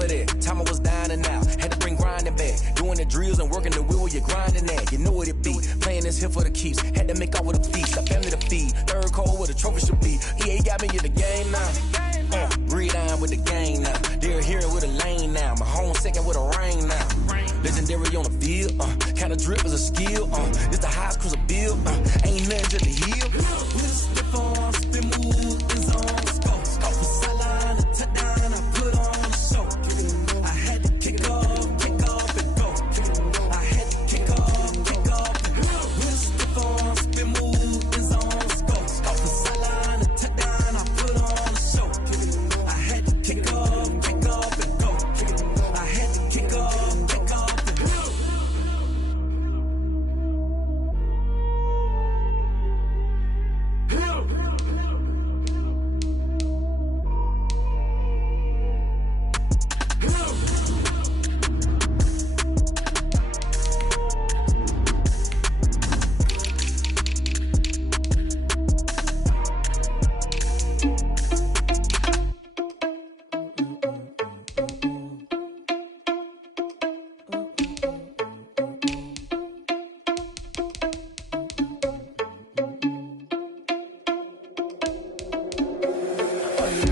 for that. Time I was down and out, had to bring grinding back. Doing the drills and working the wheel where you're grinding at. You know what it be, playing this here for the keeps. Had to make out with a feast, a family to feed. Third cold where the trophy should be. EA got me in the game now. Breed on with the game now. They're here with a lane now. My home second with a rain now. Legendary on the field, kinda drip is a skill. It's the highest cruiser bill, ain't nothing to the heel. Slip on, spin move, is on scope. Off the sideline, a touchdown, I put on a show. I had to kick off and go. I had to kick off and go. Slip on, spin move, is on scope. Off the sideline, a touchdown, I put on a show. I had to kick off and go. I had to kick off.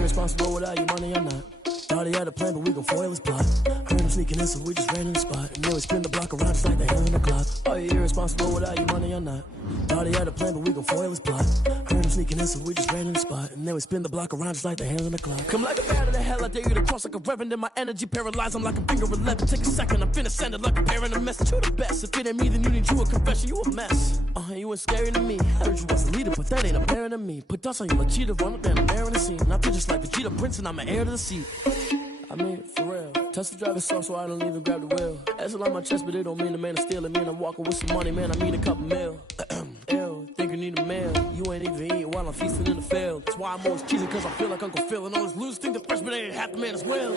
Responsible without your money or not. Thought he had a plan, but we gon' foil his plot. Heard him sneaking in, so we just ran in the spot. And then we spin the block around just like the hand on the clock. Are you irresponsible without your money or not? Thought he had a plan, but we gon' foil his plot. Heard him sneaking in, so we just ran in the spot. And then we spin the block around just like the hands on the clock. Come like a bat of the hell, I dare you to cross like a reverend. And my energy paralyzed, I'm like a finger 11. Take a second, I'm finna send it like a parent a message to the best. If it ain't me, then you need you a confession, you a mess. You ain't scary to me. Heard you was a leader, but that ain't apparent to me. Put dust on you like cheetah, run up down, I'm airing the scene. I feel just like Vegeta Prince, and I'm an heir to the seat. I mean, for real. Touch the driver's soft, so I don't even grab the wheel. That's on my chest, but it don't mean the man is stealing. Mean I'm walking with some money, man. I mean a couple mil. Ew, think you need a meal. You ain't even eating while I'm feasting in the field. That's why I'm always cheesing, cause I feel like Uncle Phil. And all this loose think the freshman ain't half the man as well.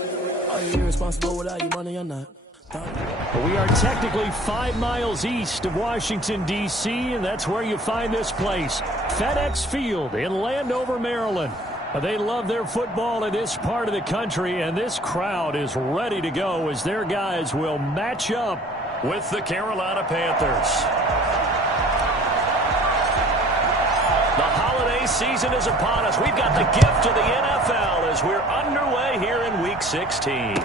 Are you irresponsible without your money or not? We are technically 5 miles east of Washington, D.C., and that's where you find this place, FedEx Field in Landover, Maryland. They love their football in this part of the country, and this crowd is ready to go as their guys will match up with the Carolina Panthers. The holiday season is upon us. We've got the gift of the NFL as we're underway here in Week 16.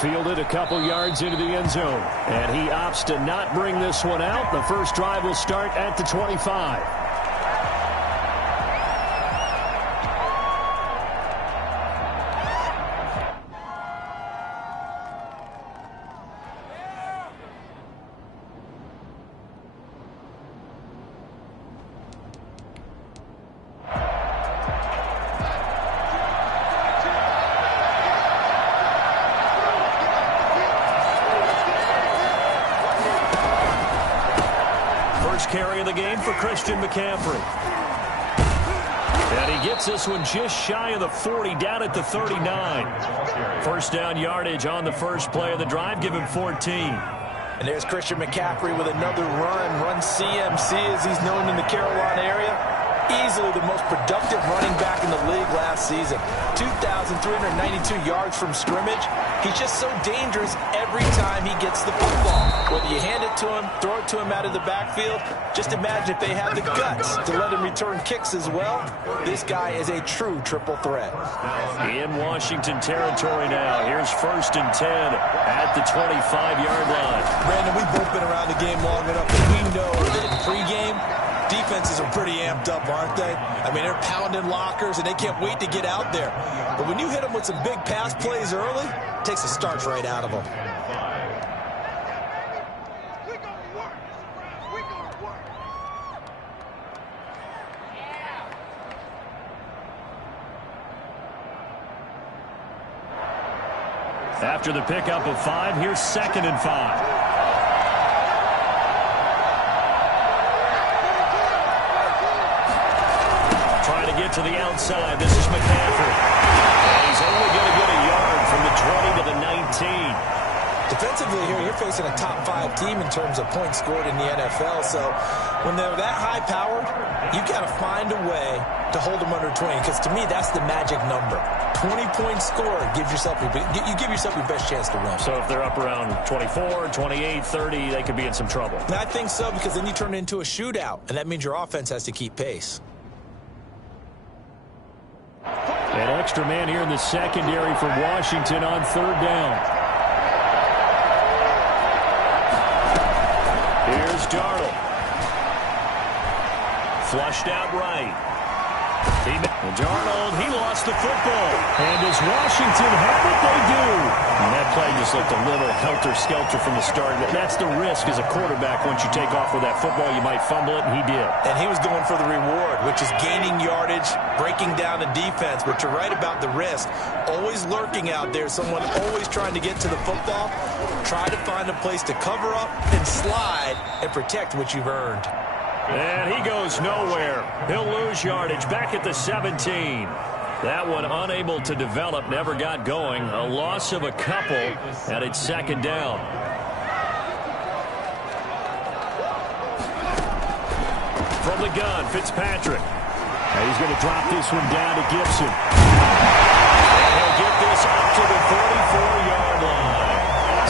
Fielded a couple yards into the end zone, and he opts to not bring this one out. The first drive will start at the 25. Carry of the game for Christian McCaffrey. And he gets this one just shy of the 40, down at the 39. First down yardage on the first play of the drive, give him 14. And there's Christian McCaffrey with another run CMC as he's known in the Carolina area. Easily the most productive running back in the league last season. 2,392 yards from scrimmage. He's just so dangerous every time he gets the football. Whether you hand it to him, throw it to him out of the backfield, just imagine if they had the guts to let him return kicks as well. This guy is a true triple threat. In Washington territory now. Here's 1st and 10 at the 25-yard line. Brandon, we've both been around the game long enough that we know that in pregame, defenses are pretty amped up, aren't they? I mean, they're pounding lockers, and they can't wait to get out there. But when you hit them with some big pass plays early, it takes the starch right out of them. After the pickup of 5, here's 2nd and 5. To the outside, this is McCaffrey. And he's only going to get a yard from the 20 to the 19. Defensively here, you're facing a top 5 team in terms of points scored in the NFL, so When they're that high-powered, you got to find a way to hold them under 20, because to me, that's the magic number. 20-point score gives yourself you give yourself your best chance to win. So if they're up around 24, 28, 30, they could be in some trouble. And I think so, because then you turn it into a shootout, and that means your offense has to keep pace. An extra man here in the secondary for Washington on third down. Here's Darnold. Flushed out right. Darnold, he lost the football. And does Washington have it? They do. And that play just looked a little helter-skelter from the start. That's the risk as a quarterback. Once you take off with that football, you might fumble it, and he did. And he was going for the reward, which is gaining yardage, breaking down the defense. But you're right about the risk. Always lurking out there, someone always trying to get to the football. Try to find a place to cover up and slide and protect what you've earned. And he goes nowhere. He'll lose yardage back at the 17. That one unable to develop, never got going. A loss of a couple, and it's second down. From the gun, Fitzpatrick. And he's going to drop this one down to Gibson. And he'll get this up to the 44-yard line.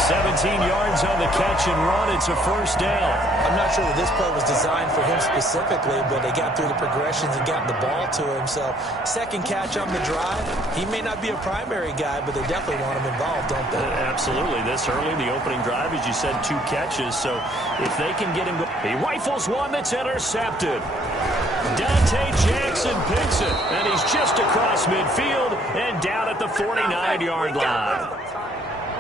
17 yards on the catch and run. It's a first down. I'm not sure that this play was designed for him specifically, but they got through the progressions and got the ball to him. So second catch on the drive. He may not be a primary guy, but they definitely want him involved, don't they? Absolutely. This early, the opening drive, as you said, 2 catches. So if they can get him, he rifles one that's intercepted. Dante Jackson picks it, and he's just across midfield and down at the 49-yard line.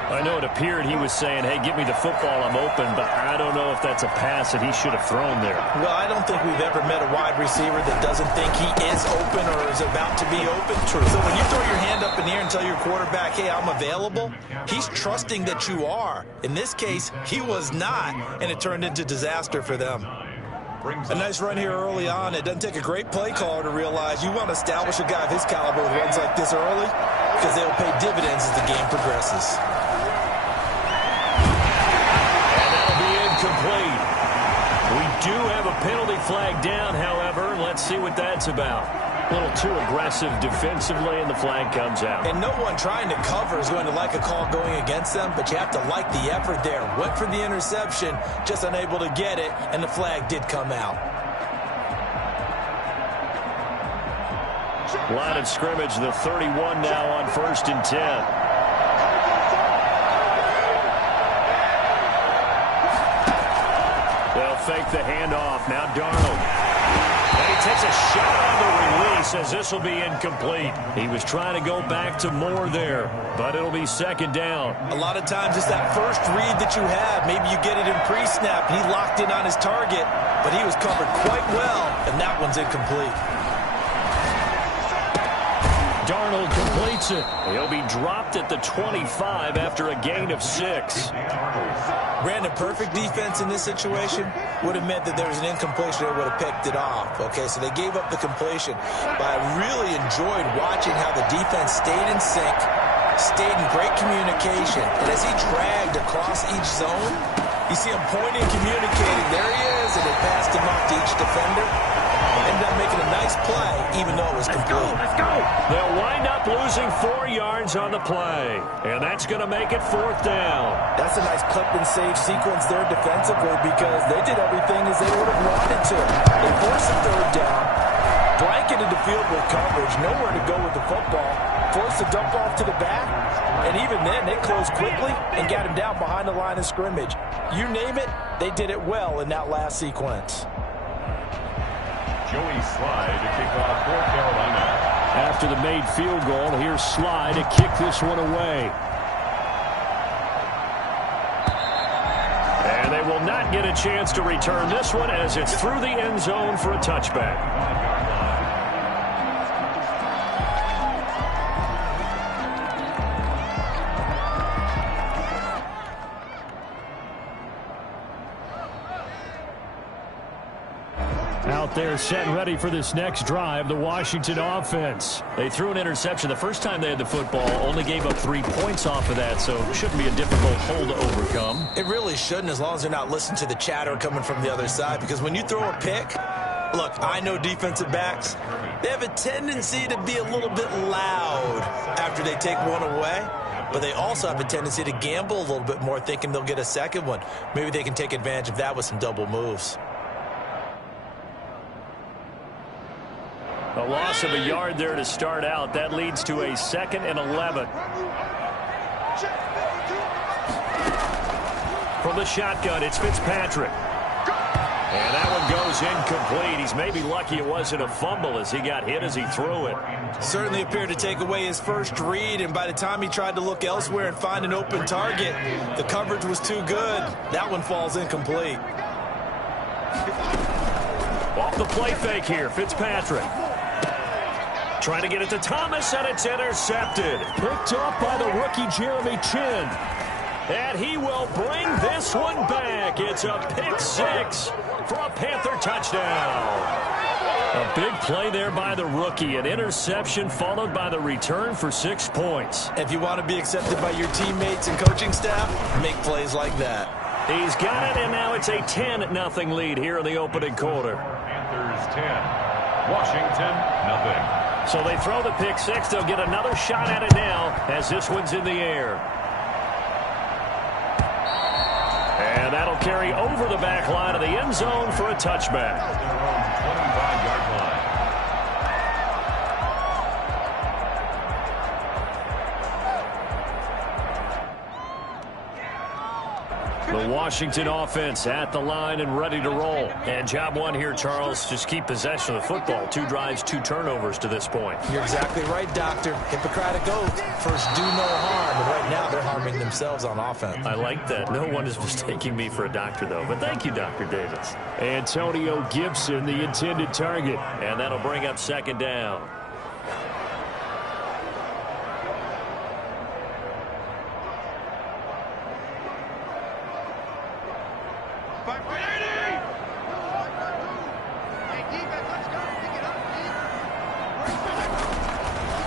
I know it appeared he was saying, hey, give me the football, I'm open, but I don't know if that's a pass that he should have thrown there. Well, I don't think we've ever met a wide receiver that doesn't think he is open or is about to be open. True. So when you throw your hand up in the air and tell your quarterback, hey, I'm available, he's trusting that you are. In this case, he was not, and it turned into disaster for them. A nice run here early on. It doesn't take a great play caller to realize you want to establish a guy of his caliber with runs like this early, because they will pay dividends as the game progresses. Complete. We do have a penalty flag down, however. Let's see what that's about. A little too aggressive defensively, and the flag comes out. And no one trying to cover is going to like a call going against them, but you have to like the effort there. Went for the interception, just unable to get it, and the flag did come out. Line of scrimmage, the 31 now on 1st and 10. Fake the handoff. Now Darnold. And he takes a shot on the release as this will be incomplete. He was trying to go back to Moore there, but it'll be second down. A lot of times it's that first read that you have. Maybe you get it in pre-snap. He locked in on his target, but he was covered quite well, and that one's incomplete. Darnold completes it. He'll be dropped at the 25 after a gain of 6. Brandon, perfect defense in this situation would have meant that there was an incompletion that would have picked it off. Okay, so they gave up the completion. But I really enjoyed watching how the defense stayed in sync, stayed in great communication. And as he dragged across each zone, you see him pointing, communicating. There he is, and they passed him off to each defender. Ended up making a nice play, even though it was complete. Let's go. They'll wind up losing 4 yards on the play, and that's going to make it 4th down. That's a nice clip and save sequence there defensively, because they did everything as they would have wanted to. They forced a 3rd down, blanketed the field with coverage, nowhere to go with the football, forced a dump off to the back, and even then they closed quickly and got him down behind the line of scrimmage. You name it, they did it well in that last sequence. Joey Sly to kick off for Carolina. After the made field goal, here's Sly to kick this one away. And they will not get a chance to return this one as it's through the end zone for a touchback. out there set and ready for this next drive, the Washington offense. They threw an interception the first time they had the football, only gave up 3 points off of that, so it shouldn't be a difficult hole to overcome. It really shouldn't, as long as they're not listening to the chatter coming from the other side, because when you throw a pick, look, I know defensive backs, they have a tendency to be a little bit loud after they take one away. But they also have a tendency to gamble a little bit more, thinking they'll get a second one. Maybe they can take advantage of that with some double moves. A loss of a yard there to start out. That leads to a 2nd and 11. From the shotgun, it's Fitzpatrick. And that one goes incomplete. He's maybe lucky it wasn't a fumble as he got hit as he threw it. Certainly appeared to take away his first read, and by the time he tried to look elsewhere and find an open target, the coverage was too good. That one falls incomplete. Off the play fake here, Fitzpatrick. Trying to get it to Thomas, and it's intercepted. Picked up by the rookie Jeremy Chin. And he will bring this one back. It's a pick 6 for a Panther touchdown. A big play there by the rookie. An interception followed by the return for 6 points. If you want to be accepted by your teammates and coaching staff, make plays like that. He's got it, and now it's a 10-0 lead here in the opening quarter. Panthers 10, Washington nothing. So they throw the pick 6. They'll get another shot at it now as this one's in the air. And that'll carry over the back line of the end zone for a touchback. 25-yard line. The Washington offense at the line and ready to roll. And job one here, Charles, just keep possession of the football. 2 drives, 2 turnovers to this point. You're exactly right, Doctor. Hippocratic oath. First, do no harm. And right now, they're harming themselves on offense. I like that. No one is mistaking me for a doctor, though. But thank you, Dr. Davis. Antonio Gibson, the intended target. And that'll bring up 2nd down.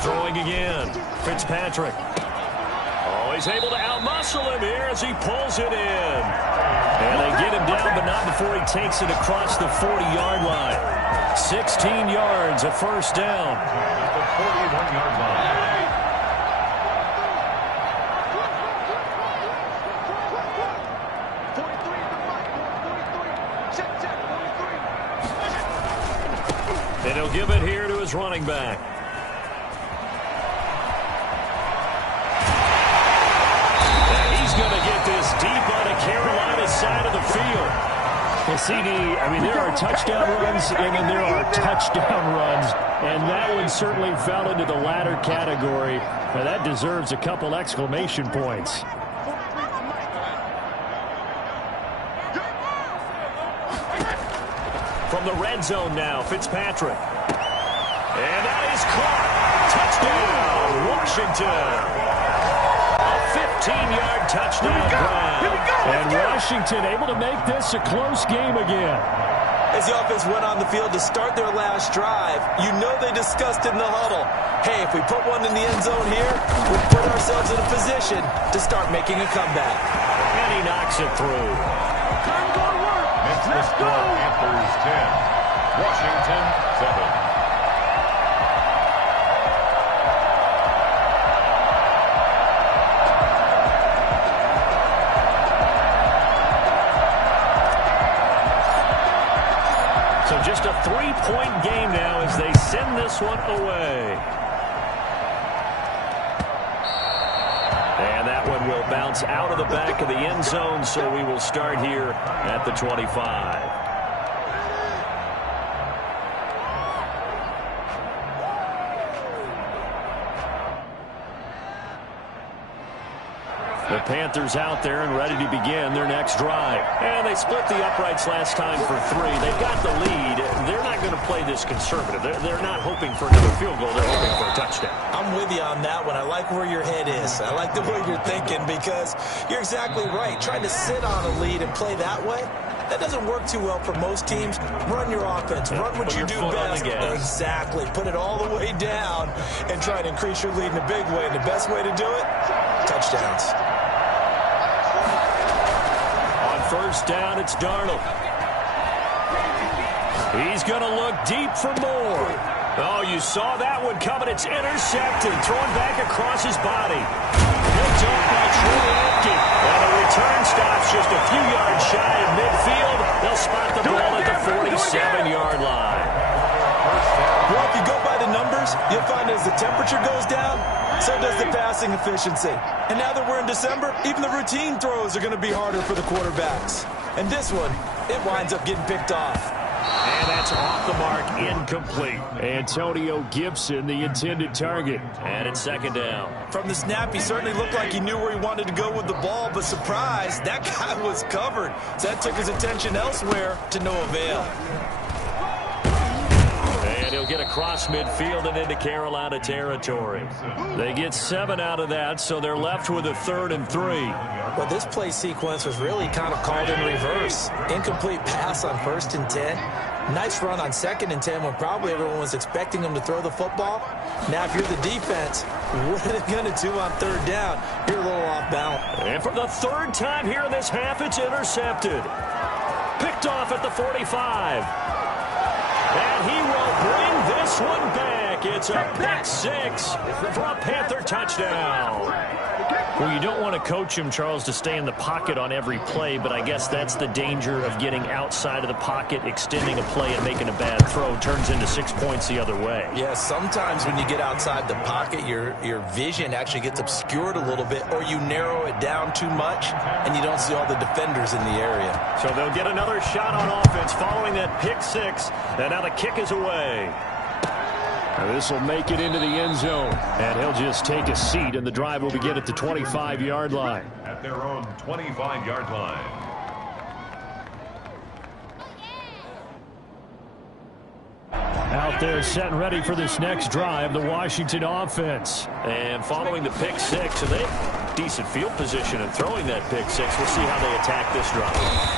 Throwing again. Fitzpatrick. Oh, he's able to outmuscle him here as he pulls it in. And they get him down, but not before he takes it across the 40-yard line. 16 yards, a first down. At the 41-yard line. And he'll give it here to his running back. Going to get this deep on the Carolina side of the field. Well, CD, I mean, there are touchdown runs and then there are touchdown runs, and that one certainly fell into the latter category. Now, that deserves a couple exclamation points. From the red zone now, Fitzpatrick. And that is caught. Touchdown, Washington. 15-yard touchdown grab. And Washington able to make this a close game again. As the offense went on the field to start their last drive, you know they discussed in the huddle, hey, if we put one in the end zone here, we'll put ourselves in a position to start making a comeback. And he knocks it through. Makes the score Panthers 10, Washington 7. So just a 3-point game now as they send this one away. And that one will bounce out of the back of the end zone, so we will start here at the 25. The Panthers out there and ready to begin their next drive. And they split the uprights last time for 3. They've got the lead. They're not going to play this conservative. They're not hoping for another field goal. They're hoping for a touchdown. I'm with you on that one. I like where your head is. I like the way you're thinking because you're exactly right. Trying to sit on a lead and play that way, That doesn't work too well for most teams. Run your offense. Run what you do best. Exactly. Put it all the way down and try to increase your lead in a big way. And the best way to do it, touchdowns. On first down, it's Darnold. He's going to look deep for more. Oh, you saw that one coming. It's intercepted. Thrown back across his body. Picked up by Troy Aikman. And the return stops just a few yards shy of midfield. They'll spot the ball at the 47-yard line. Well, if you go by the numbers, you'll find as the temperature goes down, so does the passing efficiency. And now that we're in December, even the routine throws are going to be harder for the quarterbacks. And this one, it winds up getting picked off. And that's off the mark, incomplete. Antonio Gibson, the intended target. And it's second down. From the snap, he certainly looked like he knew where he wanted to go with the ball, but surprise, that guy was covered. So that took his attention elsewhere to no avail. And he'll get across midfield and into Carolina territory. They get 7 out of that, so they're left with a 3rd and 3. Well, this play sequence was really kind of called in reverse. Incomplete pass on 1st and 10. Nice run on 2nd and 10 when probably everyone was expecting him to throw the football. Now, if you're the defense, what are they going to do on 3rd down? You're a little off balance. And for the 3rd time here in this half, it's intercepted. Picked off at the 45. And he will bring this one back. It's a pick 6 for a Panther touchdown. Well, you don't want to coach him, Charles, to stay in the pocket on every play, but I guess that's the danger of getting outside of the pocket, extending a play and making a bad throw. Turns into 6 points the other way. Yeah, sometimes when you get outside the pocket, your vision actually gets obscured a little bit, or you narrow it down too much, and you don't see all the defenders in the area. So they'll get another shot on offense following that pick 6, and now the kick is away. This will make it into the end zone, and he'll just take a seat, and the drive will begin at the 25-yard line. At their own 25-yard line. Out there set and ready for this next drive, the Washington offense. And following the pick 6, and they have decent field position and throwing that pick 6. We'll see how they attack this drive.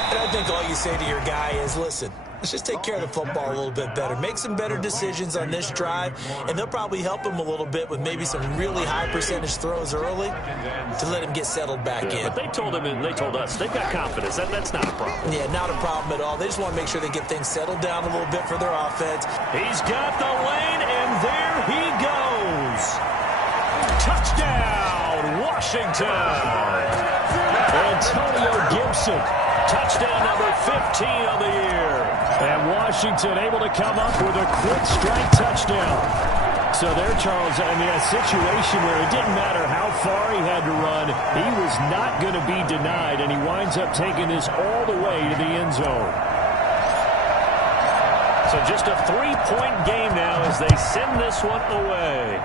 And I think all you say to your guy is, listen, let's just take care of the football a little bit better. Make some better decisions on this drive, and they'll probably help him a little bit with maybe some really high percentage throws early to let him get settled back in. But they told him and they told us they've got confidence. That's not a problem. Yeah, not a problem at all. They just want to make sure they get things settled down a little bit for their offense. He's got the lane, and there he goes. Touchdown, Washington. Antonio Gibson. Touchdown number 15 on the year. And Washington able to come up with a quick strike touchdown. So there, Charles, I mean, a situation where it didn't matter how far he had to run, he was not going to be denied, and he winds up taking this all the way to the end zone. So just a 3-point game now as they send this one away.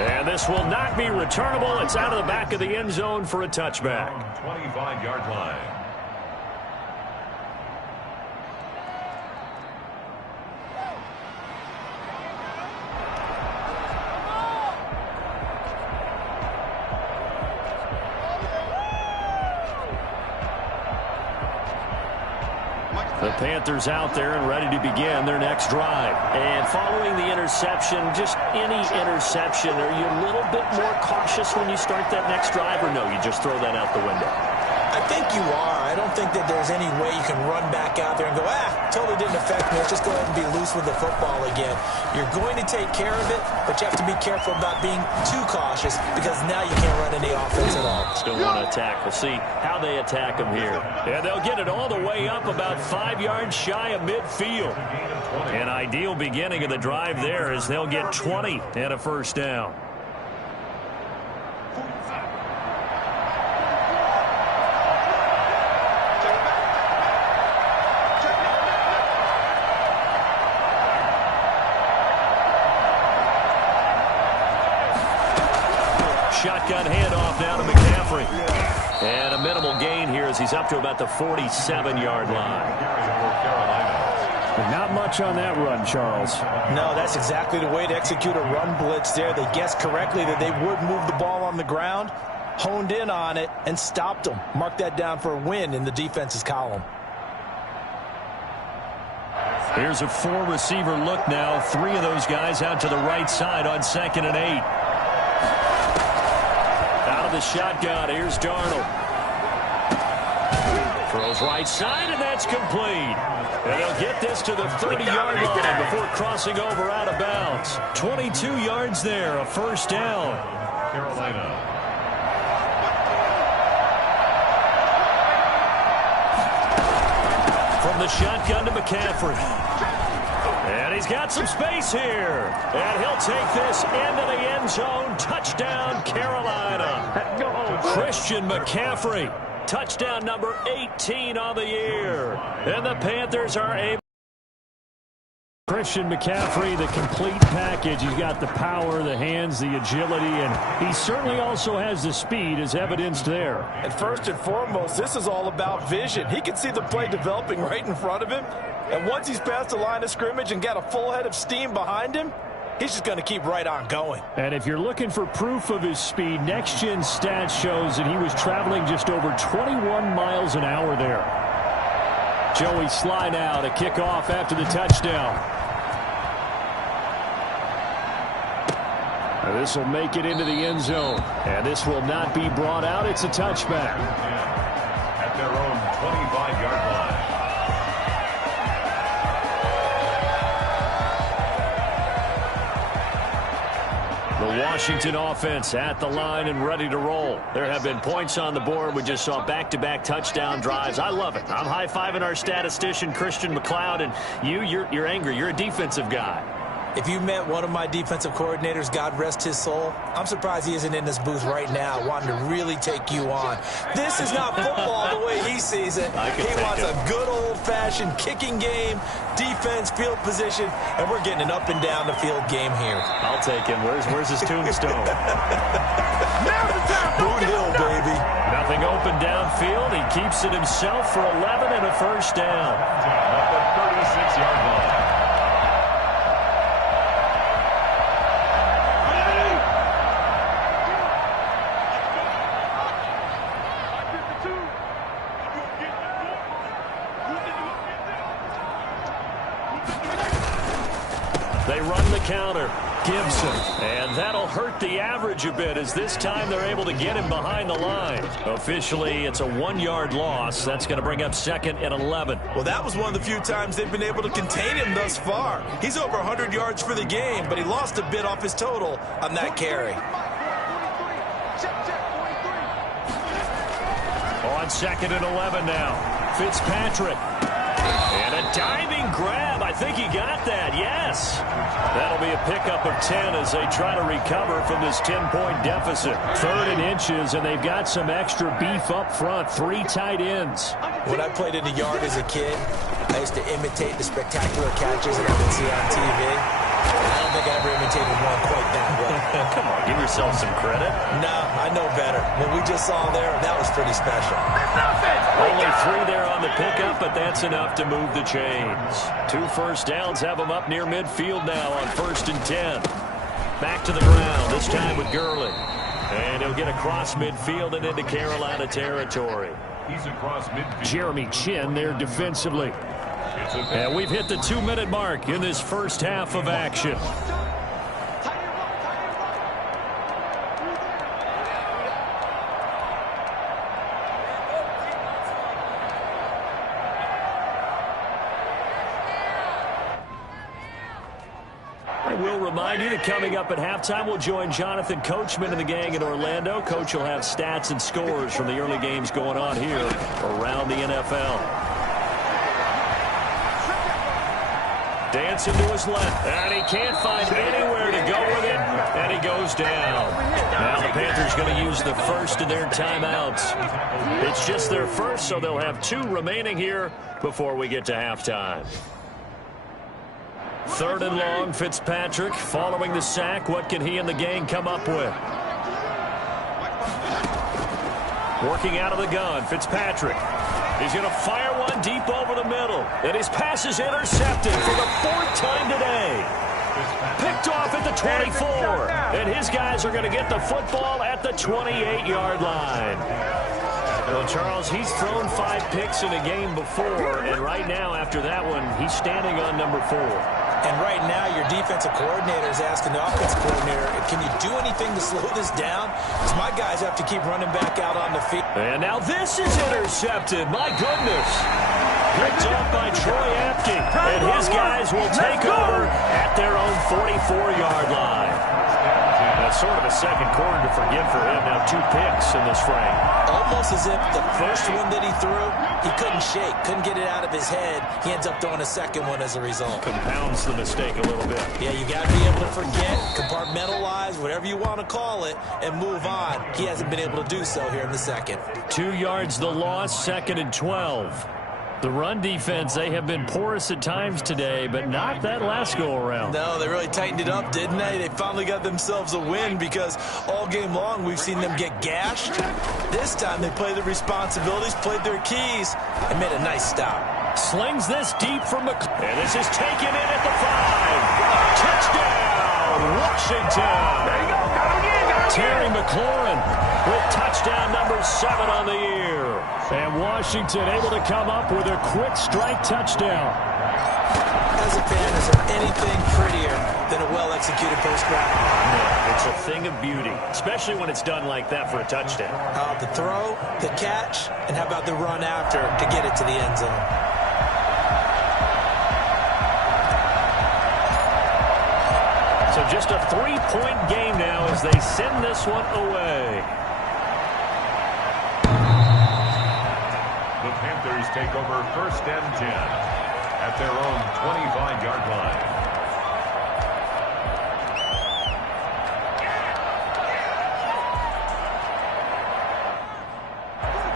And this will not be returnable. It's out of the back of the end zone for a touchback. 25-yard line. The Panthers out there and ready to begin their next drive. And following the interception, just any interception, are you a little bit more cautious when you start that next drive, or no, you just throw that out the window? I think you are. I don't think that there's any way you can run back out there and go, totally didn't affect me. Let's just go ahead and be loose with the football again. You're going to take care of it, but you have to be careful about being too cautious because now you can't run any offense at all. Still want to attack. We'll see how they attack them here. And they'll get it all the way up about 5 yards shy of midfield. An ideal beginning of the drive there as they'll get 20 and a first down. Shotgun handoff now to McCaffrey. And a minimal gain here as he's up to about the 47-yard line. Not much on that run, Charles. No, that's exactly the way to execute a run blitz there. They guessed correctly that they would move the ball on the ground. honed in on it and stopped them. Mark that down for a win in the defense's column. Here's a 4-receiver look now. 3 of those guys out to the right side on 2nd and 8. Out of the shotgun, here's Darnold. Throws right side, and that's complete. And they'll get this to the 30-yard line before crossing over out of bounds. 22 yards there, a first down. Carolina. From the shotgun to McCaffrey. And he's got some space here. And he'll take this into the end zone. Touchdown, Carolina. Christian McCaffrey. Touchdown number 18 on the year. And the Panthers are able. Christian McCaffrey, the complete package. He's got the power, the hands, the agility, and he certainly also has the speed as evidenced there. And first and foremost, this is all about vision. He can see the play developing right in front of him. And once he's past the line of scrimmage and got a full head of steam behind him, he's just going to keep right on going. And if you're looking for proof of his speed, Next Gen Stats shows that he was traveling just over 21 miles an hour there. Joey Sly now to kick off after the touchdown. This will make it into the end zone. And this will not be brought out. It's a touchback. At their own 25-yard line. The Washington offense at the line and ready to roll. There have been points on the board. We just saw back-to-back touchdown drives. I love it. I'm high-fiving our statistician, Christian McLeod, and you're angry. You're a defensive guy. If you met one of my defensive coordinators, God rest his soul, I'm surprised he isn't in this booth right now wanting to really take you on. This is not football the way he sees it. He wants a good old-fashioned kicking game, defense, field position, and we're getting an up-and-down-the-field game here. I'll take him. Where's his tombstone? Boot Hill, baby. Nothing open downfield. He keeps it himself for 11 and a first down. At the 36-yard line. They run the counter. Gibson. And that'll hurt the average a bit as this time they're able to get him behind the line. Officially, it's a 1-yard loss. That's going to bring up 2nd and 11. Well, that was one of the few times they've been able to contain him thus far. He's over 100 yards for the game, but he lost a bit off his total on that carry. On 2nd and 11 now. Fitzpatrick. And a diving grab. I think he got that. Yes. That'll be a pickup of 10 as they try to recover from this 10-point deficit. 3rd and inches, and they've got some extra beef up front. 3 tight ends. When I played in the yard as a kid, I used to imitate the spectacular catches that I would see on TV. I don't think I ever imitated one quite that well. Come on, give yourself some credit. No, I know better. What we just saw there, that was pretty special. Only 3 there on the pickup, but that's enough to move the chains. 2 first downs have them up near midfield now on 1st and 10. Back to the ground, this time with Gurley. And he'll get across midfield and into Carolina territory. He's across midfield. Jeremy Chin there defensively. And we've hit the 2-minute mark in this first half of action. I will remind you that coming up at halftime, we'll join Jonathan Coachman and the gang in Orlando. Coach will have stats and scores from the early games going on here around the NFL. Dancing to his left, and he can't find anywhere to go with it, and he goes down. Now the Panthers going to use the first of their timeouts. It's just their first, so they'll have 2 remaining here before we get to halftime. 3rd and long, Fitzpatrick following the sack. What can he and the gang come up with? Working out of the gun, Fitzpatrick. He's going to fire one deep over the middle. And his pass is intercepted for the 4th time today. Picked off at the 24. And his guys are going to get the football at the 28-yard line. Well, Charles, he's thrown 5 picks in a game before, and right now, after that one, he's standing on number 4. And right now, your defensive coordinator is asking the offensive coordinator, can you do anything to slow this down? Because my guys have to keep running back out on the field. And now this is intercepted. My goodness. Picked up by Troy Apke. And his guys will take over at their own 44-yard line. That's sort of a second quarter to forgive for him. Now 2 picks in this frame. Almost as if the first one that he threw, he couldn't shake, couldn't get it out of his head. He ends up throwing a second one as a result. Compounds the mistake a little bit. Yeah, you got to be able to forget, compartmentalize, whatever you want to call it, and move on. He hasn't been able to do so here in the second. 2 yards the loss, 2nd and 12. The run defense, they have been porous at times today, but not that last go-around. No, they really tightened it up, didn't they? They finally got themselves a win because all game long we've seen them get gashed. This time they played their responsibilities, played their keys, and made a nice stop. Slings this deep from McClellan. And this is taken in at the 5. Touchdown, Washington. There you go. Terry McLaurin with touchdown number 7 on the year. And Washington able to come up with a quick strike touchdown. As a fan, is there anything prettier than a well-executed post-route? No, it's a thing of beauty, especially when it's done like that for a touchdown. The throw, the catch, and how about the run after to get it to the end zone? So just a 3-point game now as they send this one away. The Panthers take over 1st and 10 at their own 25-yard line.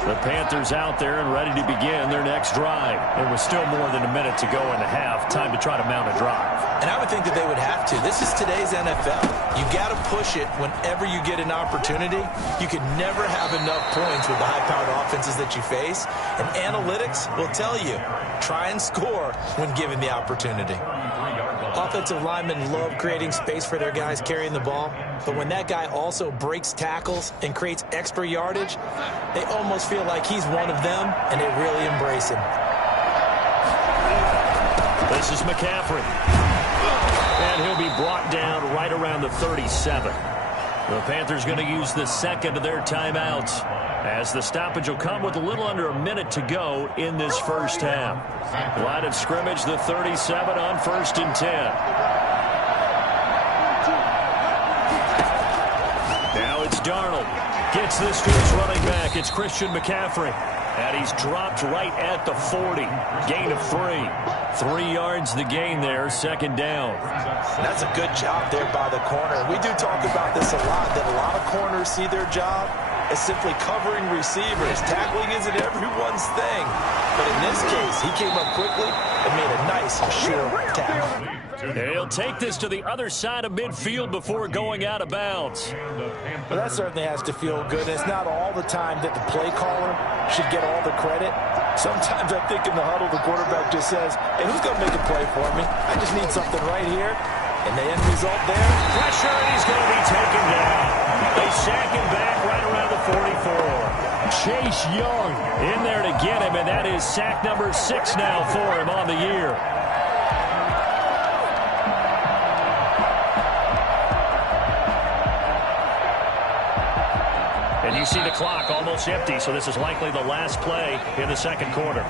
The Panthers out there and ready to begin their next drive. There was still more than a minute to go in the half. Time to try to mount a drive. And I would think that they would have to. This is today's NFL. You got to push it whenever you get an opportunity. You can never have enough points with the high-powered offenses that you face. And analytics will tell you, try and score when given the opportunity. Offensive linemen love creating space for their guys carrying the ball. But when that guy also breaks tackles and creates extra yardage, they almost feel like he's one of them, and they really embrace him. This is McCaffrey. And he'll be brought down right around the 37. The Panthers going to use the second of their timeouts as the stoppage will come with a little under a minute to go in this first half. Line of scrimmage, the 37 on 1st and 10. Now it's Darnold. Gets this to his running back. It's Christian McCaffrey. And he's dropped right at the 40. Gain of 3. 3 yards the gain there, 2nd down. That's a good job there by the corner. We do talk about this a lot, that a lot of corners see their job as simply covering receivers. Tackling isn't everyone's thing. But in this case, he came up quickly and made a nice, sure tackle. He'll take this to the other side of midfield before going out of bounds. Well, that certainly has to feel good. It's not all the time that the play caller should get all the credit. Sometimes I think in the huddle, the quarterback just says, hey, who's going to make a play for me? I just need something right here. And the end result there. Pressure, and he's going to be taken down. They sack him back right around the 44. Chase Young in there to get him, and that is sack number 6 now for him on the year. And you see the clock almost empty, so this is likely the last play in the second quarter.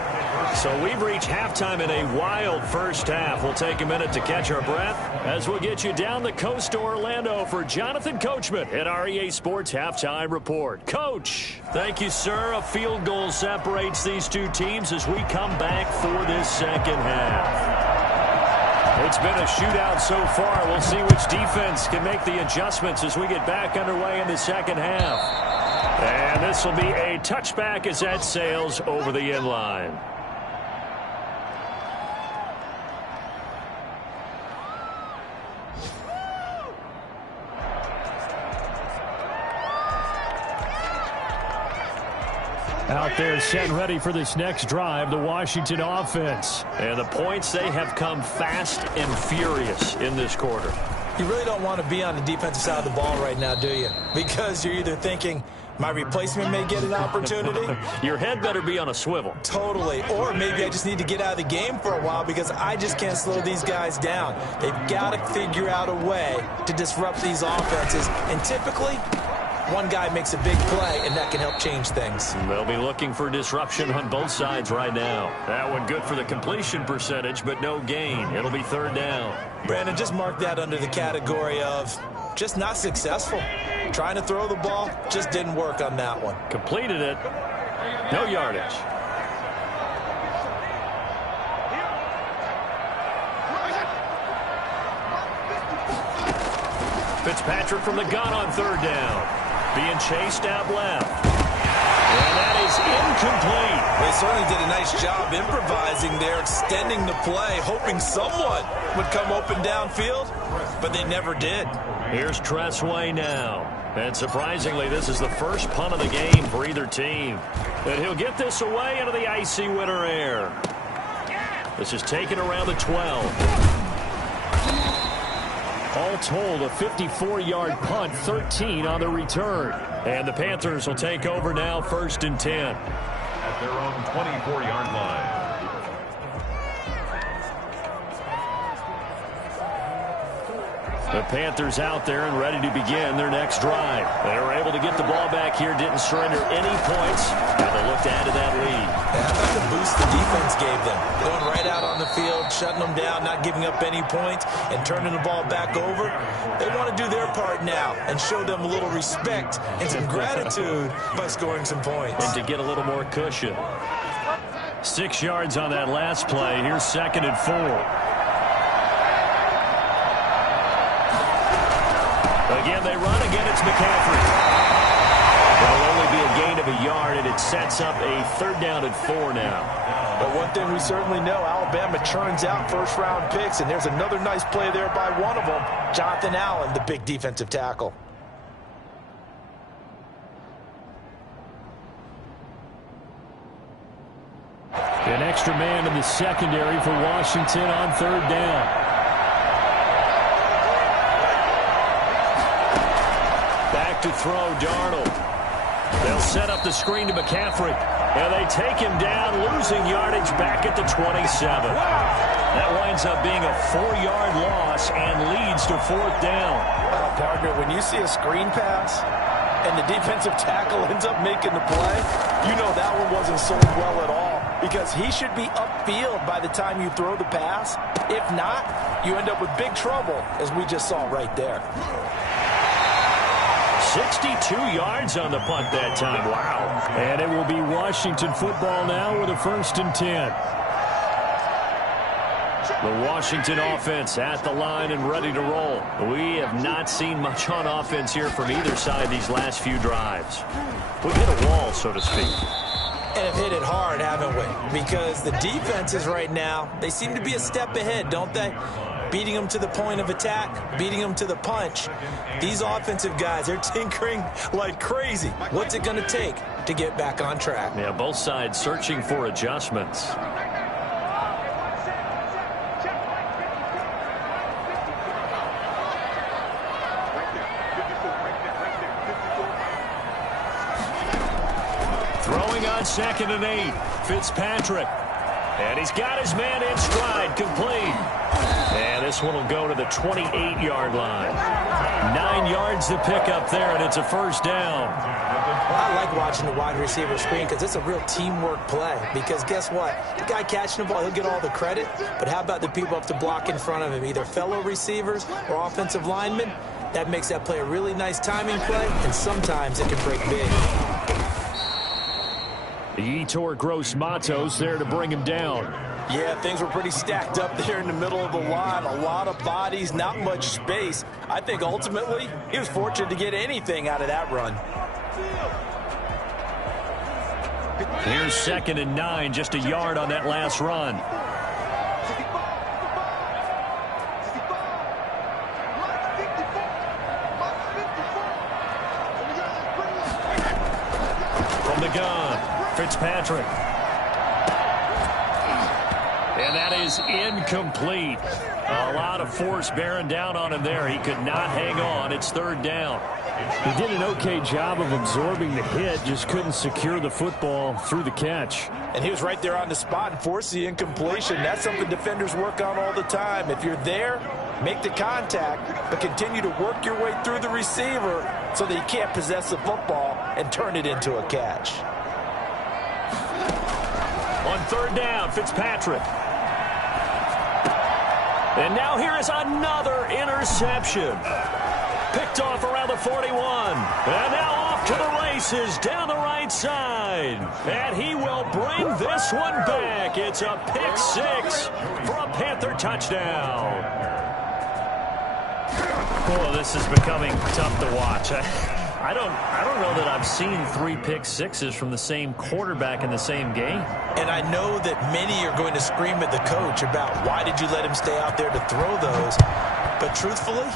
So we've reached halftime in a wild first half. We'll take a minute to catch our breath as we'll get you down the coast to Orlando for Jonathan Coachman at our EA Sports Halftime Report. Coach, thank you, sir. A field goal separates these two teams as we come back for this second half. It's been a shootout so far. We'll see which defense can make the adjustments as we get back underway in the second half. And this will be a touchback as that sails over the end line. Out there set and ready for this next drive, the Washington offense. And the points, they have come fast and furious in this quarter. You really don't want to be on the defensive side of the ball right now, do you? Because you're either thinking, my replacement may get an opportunity. Your head better be on a swivel. Totally. Or maybe I just need to get out of the game for a while because I just can't slow these guys down. They've got to figure out a way to disrupt these offenses. And typically, one guy makes a big play, and that can help change things. They'll be looking for disruption on both sides right now. That one good for the completion percentage, but no gain. It'll be third down. Brandon, just mark that under the category of just not successful. Trying to throw the ball, just didn't work on that one. Completed it. No yardage. Fitzpatrick from the gun on third down. Being chased out left. And that is incomplete. They certainly did a nice job improvising there, extending the play, hoping someone would come open downfield, but they never did. Here's Tressway now. And surprisingly, this is the first punt of the game for either team. And he'll get this away into the icy winter air. This is taken around the 12. All told, a 54-yard punt, 13 on the return. And the Panthers will take over now, 1st and 10. At their own 24-yard line. The Panthers out there and ready to begin their next drive. They were able to get the ball back here, didn't surrender any points. Now they look to add to that lead. How about the boost the defense gave them? Going right out on the field, shutting them down, not giving up any points, and turning the ball back over. They want to do their part now and show them a little respect and some gratitude by scoring some points. And to get a little more cushion. 6 yards on that last play. Here's 2nd and 4. Again, they run. Again, it's McCaffrey. It'll only be a gain of a yard, and it sets up a 3rd down and 4 now. But one thing we certainly know, Alabama churns out first-round picks, and there's another nice play there by one of them, Jonathan Allen, the big defensive tackle. An extra man in the secondary for Washington on 3rd down. To throw Darnold. They'll set up the screen to McCaffrey. And they take him down, losing yardage back at the 27. That winds up being a 4-yard loss and leads to 4th down. Partner, when you see a screen pass and the defensive tackle ends up making the play, you know that one wasn't sold well at all because he should be upfield by the time you throw the pass. If not, you end up with big trouble, as we just saw right there. 62 yards on the punt that time. Wow. And it will be Washington football now with a 1st and 10. The Washington offense at the line and ready to roll. We have not seen much on offense here from either side these last few drives. We hit a wall, so to speak. And have hit it hard, haven't we? Because the defenses right now, they seem to be a step ahead, don't they? Beating them to the point of attack, beating them to the punch. These offensive guys, they're tinkering like crazy. What's it going to take to get back on track? Yeah, both sides searching for adjustments. Throwing on 2nd and 8, Fitzpatrick. And he's got his man in stride, complete. And this one will go to the 28-yard line. 9 yards to pick up there, and it's a 1st down. I like watching the wide receiver screen because it's a real teamwork play. Because guess what? The guy catching the ball, he'll get all the credit. But how about the people up to block in front of him, either fellow receivers or offensive linemen? That makes that play a really nice timing play, and sometimes it can break big. The Yetur Gross Matos there to bring him down. Yeah, things were pretty stacked up there in the middle of the line. A lot of bodies, not much space. I think ultimately he was fortunate to get anything out of that run. Here's 2nd and 9, just a yard on that last run. From the gun, Fitzpatrick. And that is incomplete. A lot of force bearing down on him there. He could not hang on. It's third down. He did an okay job of absorbing the hit, just couldn't secure the football through the catch. And he was right there on the spot and forced the incompletion. That's something defenders work on all the time. If you're there, make the contact, but continue to work your way through the receiver so that he can't possess the football and turn it into a catch. On third down, Fitzpatrick. And now here is another interception. Picked off around the 41. And now off to the races down the right side. And he will bring this one back. It's a pick six for a Panther touchdown. Oh, this is becoming tough to watch. I don't know that I've seen 3 pick sixes from the same quarterback in the same game. And I know that many are going to scream at the coach about why did you let him stay out there to throw those. But truthfully,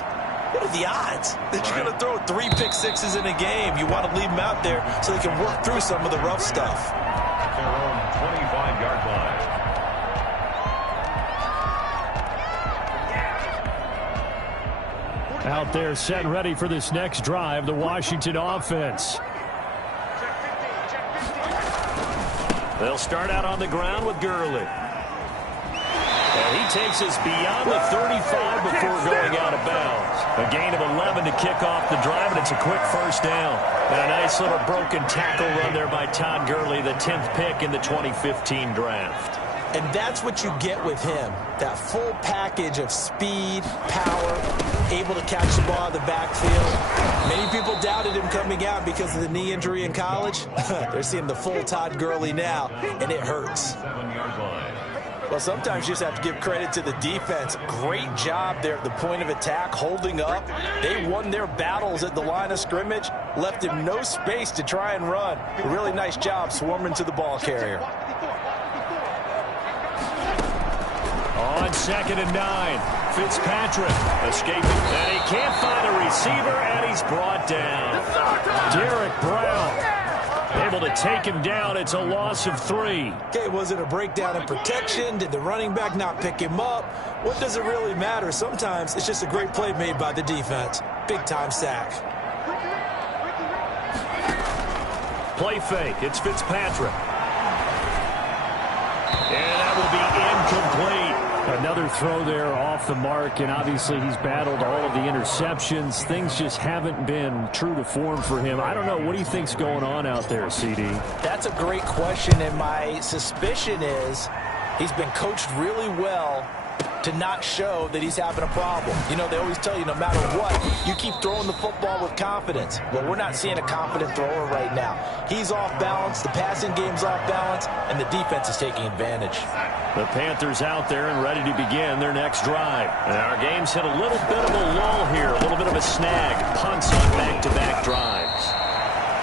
what are the odds that you're going to throw 3 pick sixes in a game? You want to leave them out there so they can work through some of the rough stuff. Their own 25-yard line. Out there set and ready for this next drive, the Washington offense. They'll start out on the ground with Gurley. And he takes us beyond the 35 before going out of bounds. A gain of 11 to kick off the drive, and it's a quick first down. And a nice little broken tackle run there by Todd Gurley, the 10th pick in the 2015 draft. And that's what you get with him, that full package of speed, power, able to catch the ball in the backfield. Many people doubted him coming out because of the knee injury in college. They're seeing the full Todd Gurley now, and it hurts. 7-yard line. Well, sometimes you just have to give credit to the defense. Great job there at the point of attack, holding up. They won their battles at the line of scrimmage, left him no space to try and run. A really nice job swarming to the ball carrier. On 2nd and 9, Fitzpatrick escaping. And he can't find a receiver, and he's brought down. Derek Brown able to take him down. It's a loss of 3. Okay, was it a breakdown in protection? Did the running back not pick him up? What does it really matter? Sometimes it's just a great play made by the defense. Big-time sack. Play fake. It's Fitzpatrick. And that will be incomplete. Another throw there off the mark, and obviously he's battled all of the interceptions. Things just haven't been true to form for him. I don't know. What do you think's going on out there, CD? That's a great question, and my suspicion is he's been coached really well to not show that he's having a problem. You know, they always tell you no matter what, you keep throwing the football with confidence. Well, we're not seeing a confident thrower right now. He's off balance, the passing game's off balance, and the defense is taking advantage. The Panthers out there and ready to begin their next drive. And our game's hit a little bit of a lull here, a little bit of a snag. Punts on back-to-back drives.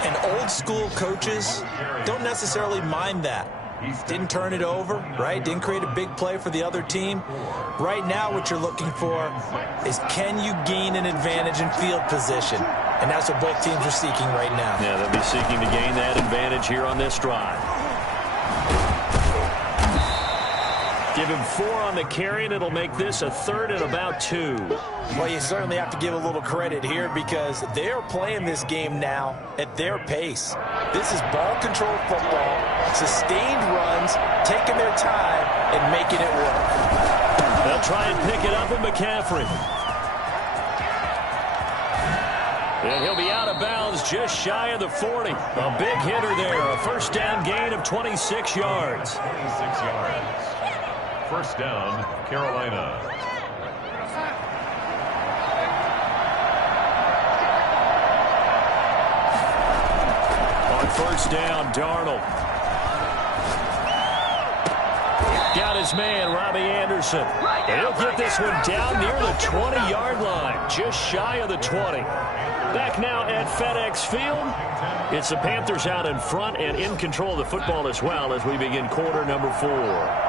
And old-school coaches don't necessarily mind that. Didn't turn it over, right? Didn't create a big play for the other team. Right now what you're looking for is can you gain an advantage in field position? And that's what both teams are seeking right now. Yeah, they'll be seeking to gain that advantage here on this drive. Give him 4 on the carry, and it'll make this a 3rd and about 2. Well, you certainly have to give a little credit here because they're playing this game now at their pace. This is ball control football, sustained runs, taking their time and making it work. They'll try and pick it up with McCaffrey. And he'll be out of bounds just shy of the 40. A big hitter there, a first down gain of 26 yards. 26 yards. First down, Carolina. On first down, Darnold. Got his man, Robbie Anderson. And he'll get this one down near the 20-yard line, just shy of the 20. Back now at FedEx Field. It's the Panthers out in front and in control of the football as well as we begin quarter number 4.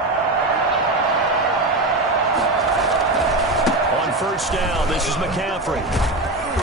First down, this is McCaffrey.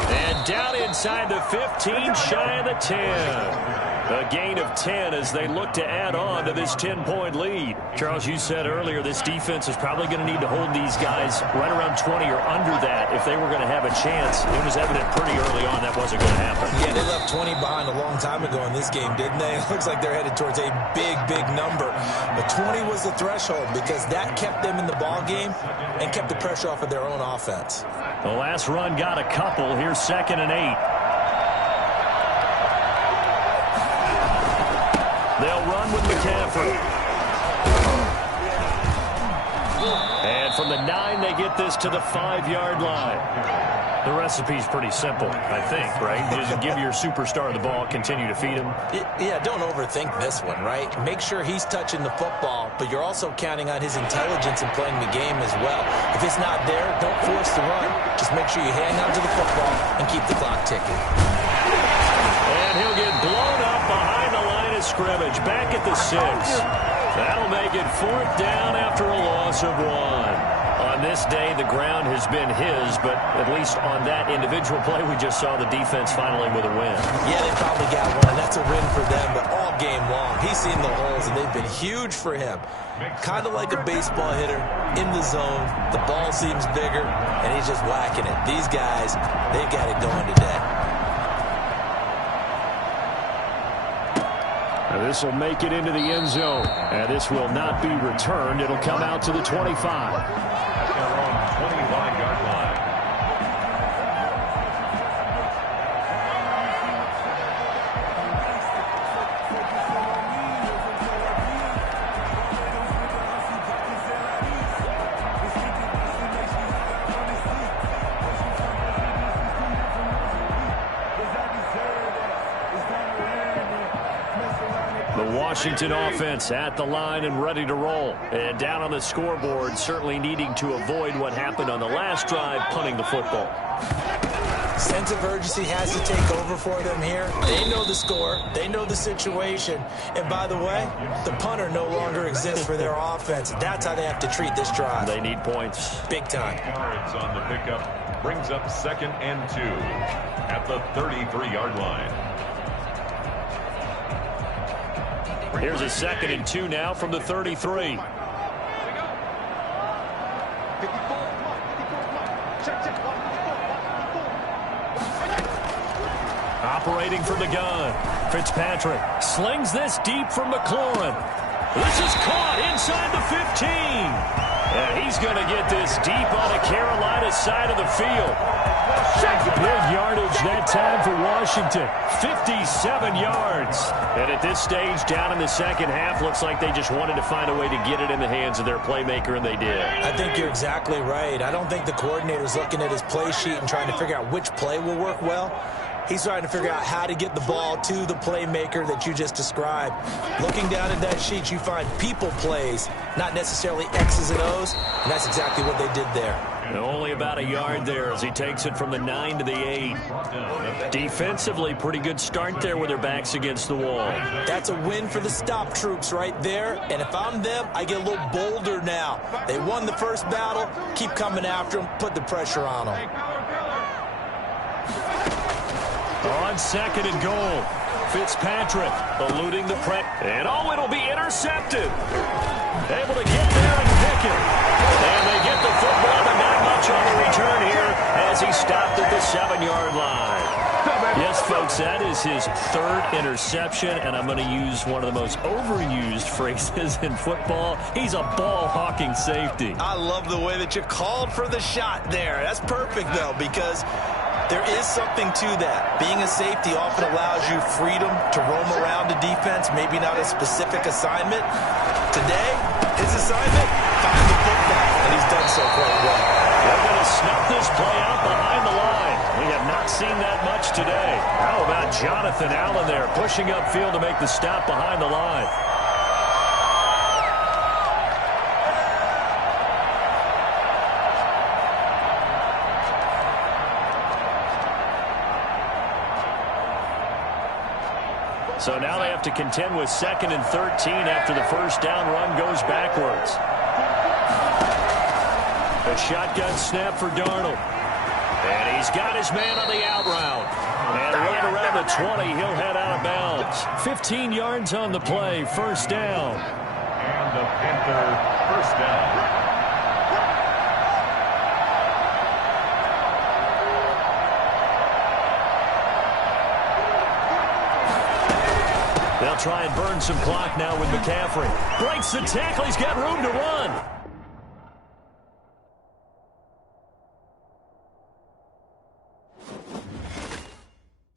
And down inside the 15, shy of the 10. A gain of 10 as they look to add on to this 10-point lead. Charles, you said earlier this defense is probably going to need to hold these guys right around 20 or under that if they were going to have a chance. It was evident pretty early on that wasn't going to happen. Yeah, they left 20 behind a long time ago in this game, didn't they? It looks like they're headed towards a big, big number. But 20 was the threshold because that kept them in the ball game and kept the pressure off of their own offense. The last run got a couple. Here's 2nd and 8. They'll run with McCaffrey. And from the 9, they get this to the 5-yard line. The recipe's pretty simple, I think, right? Just give your superstar the ball, continue to feed him. Yeah, don't overthink this one, right? Make sure he's touching the football, but you're also counting on his intelligence in playing the game as well. If it's not there, don't force the run. Just make sure you hang on to the football and keep the clock ticking. And he'll get blown up behind the line of scrimmage, back at the 6. That'll make it 4th down after a loss of 1. On this day, the ground has been his, but at least on that individual play, we just saw the defense finally with a win. Yeah, they probably got one, and that's a win for them, but all game long, he's seen the holes, and they've been huge for him. Kind of like a baseball hitter in the zone. The ball seems bigger, and he's just whacking it. These guys, they've got it going today. This will make it into the end zone. And this will not be returned. It'll come out to the 25. At their own 25-yard line. Washington offense at the line and ready to roll. And down on the scoreboard, certainly needing to avoid what happened on the last drive, punting the football. Sense of urgency has to take over for them here. They know the score. They know the situation. And by the way, the punter no longer exists for their offense. That's how they have to treat this drive. They need points. Big time. Yards on the pickup brings up 2nd and 2 at the 33-yard line. Here's a 2nd and 2 now from the 33. Operating from the gun. Fitzpatrick slings this deep from McLaurin. This is caught inside the 15. And he's going to get this deep on the Carolina side of the field. Big yardage that time for Washington. 57 yards. And at this stage, down in the second half, looks like they just wanted to find a way to get it in the hands of their playmaker, and they did. I think you're exactly right. I don't think the coordinator's looking at his play sheet and trying to figure out which play will work well. He's trying to figure out how to get the ball to the playmaker that you just described. Looking down at that sheet, you find people plays, not necessarily X's and O's, and that's exactly what they did there. And only about a yard there as he takes it from the 9 to the 8. Defensively, pretty good start there with their backs against the wall. That's a win for the stop troops right there, and if I'm them, I get a little bolder now. They won the first battle, keep coming after them, put the pressure on them. On 2nd and goal, Fitzpatrick eluding the press. And it'll be intercepted. Able to get there and pick it. And they get the football, but not much on the return here as he stopped at the 7-yard line. Yes, folks, that is his 3rd interception, and I'm going to use one of the most overused phrases in football. He's a ball-hawking safety. I love the way that you called for the shot there. That's perfect, though, because there is something to that. Being a safety often allows you freedom to roam around the defense, maybe not a specific assignment. Today, his assignment, find the football, and he's done so quite well. They're going to snuff this play out behind the line. We have not seen that much today. How about Jonathan Allen there pushing upfield to make the stop behind the line? So now they have to contend with 2nd and 13 after the first down run goes backwards. A shotgun snap for Darnold. And he's got his man on the out route. And right around the 20, he'll head out of bounds. 15 yards on the play, first down. And the Panther first down. They'll try and burn some clock now with McCaffrey. Breaks the tackle. He's got room to run.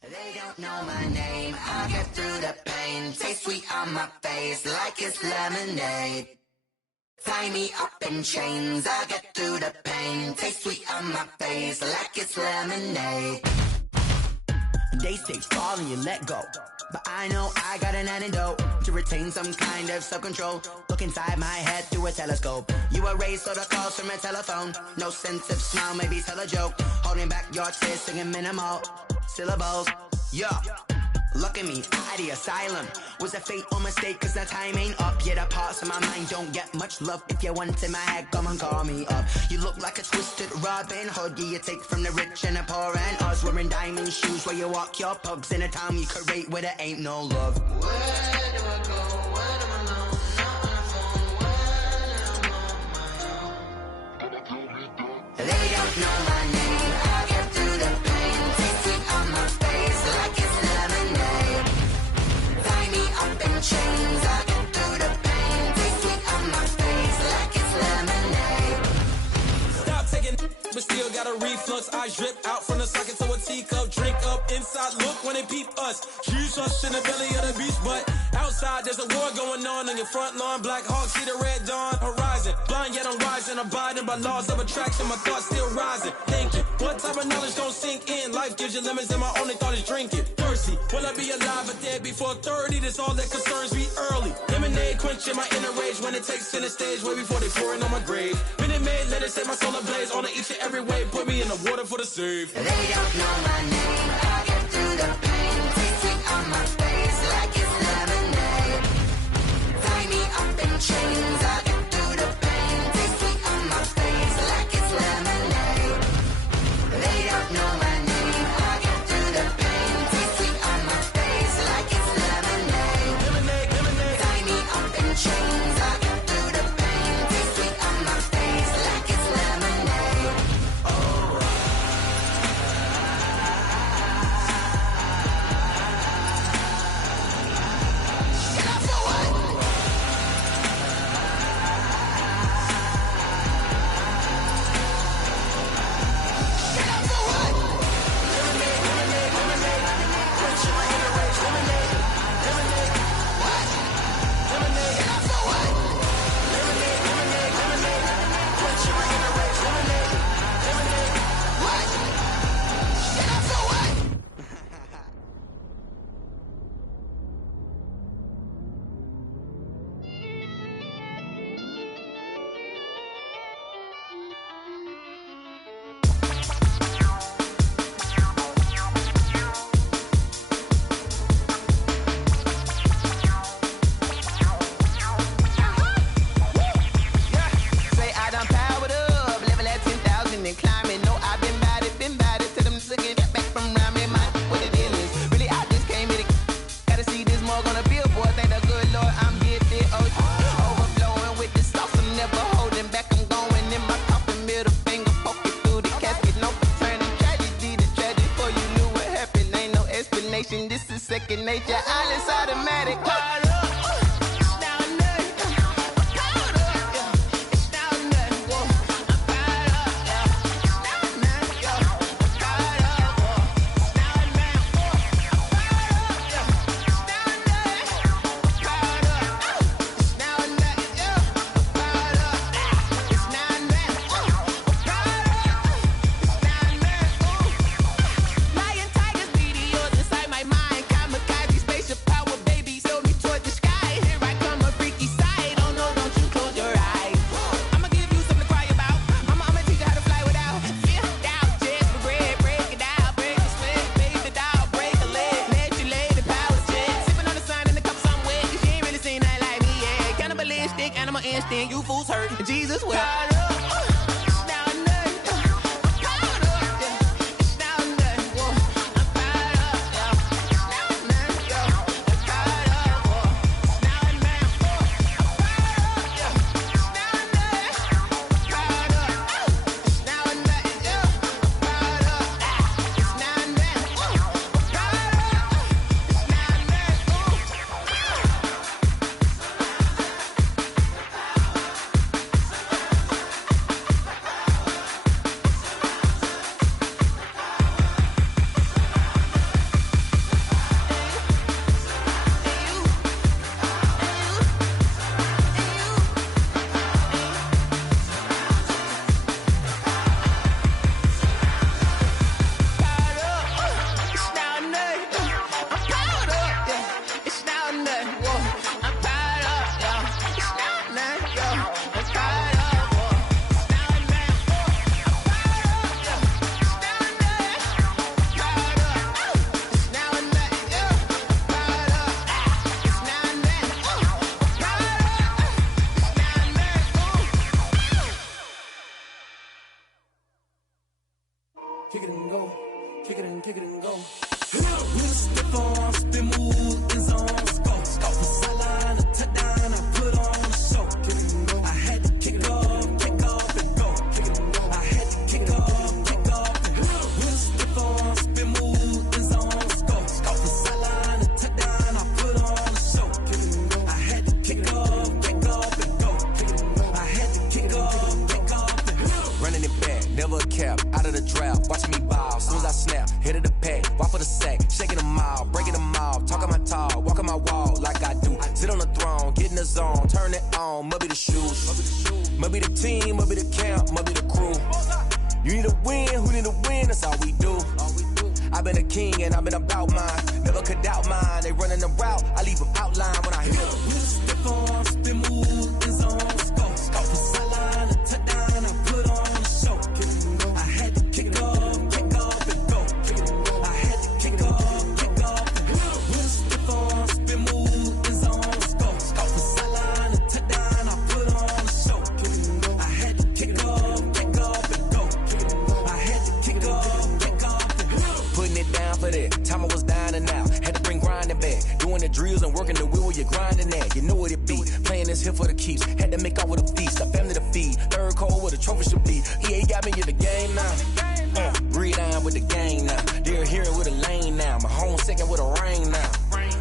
They don't know my name. I get through the pain. Taste sweet on my face like it's lemonade. Tie me up in chains. I get through the pain. Taste sweet on my face like it's lemonade. They say fall and you let go. But I know I got an antidote to retain some kind of self-control. Look inside my head through a telescope. You erase all the calls from a telephone. No sense of smile, maybe tell a joke. Holding back your tears, singing minimal syllables. Yeah, look at me, out of the asylum. Was a fate or mistake, cause the time ain't up. Yet the parts of my mind don't get much love. If you want in my head, come and call me up. You look like a twisted Robin Hood. Yeah, you take from the rich and the poor and us. Wearing diamond shoes where you walk your pugs. In a town you create where there ain't no love. Where do I go? When I'm alone? Not on the phone. When I'm on my own. They don't know my name. I get through the pain. Taste sweet on my face like it's lemonade. Tie me up in chains. I get through the pain. Taste sweet on my face like it's lemonade. Stop taking, but still got a reflux. Eyes drip out from the socket to a teacup. Drink up inside, look when they peep us. Jesus in the belly of the beast, but outside there's a war going on your front lawn. Black Hawk, see the red dawn horizon. Blind yet I'm rising, abiding by laws of attraction. My thoughts still rising, thinking what type of knowledge gon' sink in? Life gives you lemons and my only thought is drinking. Thirsty, will I be alive or dead before 30? That's all that concerns me early. Lemonade quenching my inner rage when it takes center stage way before they pour it on my grave. Minute Maid, let it set my soul ablaze on each and every way. Put me in the water for the save. They don't know my name. I get through the pain. Taste sweet on my face like it's lemonade. Tie me up in chains. I get through the pain. Taste sweet on my face like it's lemonade. They don't know my name. I get through the pain. Taste sweet on my face like it's lemonade. Lemonade, lemonade. Tie me up in chains. I get through the pain. Taste sweet on my face like it's lemonade. Oh. This is second nature. All is automatic. Instinct, you fools hurt. Jesus will. them all, breaking them all, talking my talk, walking my walk like I do. Sit on the throne, get in the zone, turn it on, must be the shoes, must be the team, must be the camp, must be the crew. You need a win, who need a win, that's all we do. I've been a king and I've been about mine, never could doubt mine. They running the route, I leave them outline when I hit them. We step on, spin move, in zone, scope. From sideline to touchdown, I put on a show. I had to kick off and go. I had to kick off and go. We step on, spin move, in zone, scope. From sideline to touchdown, I put on a show. I had to kick off and go. I had to kick off and go. Putting it down for that, time I was down and out. Had to bring grinding back, doing the drills and working the wheel where you're grinding at. You know what it be, playing this here for the keeps. Had to make out with a feast, a family to feed. Third cold where the trophy should be. EA got me in the game now. Breathe down with the game now. They're here with a lane now. My home second with a rain now.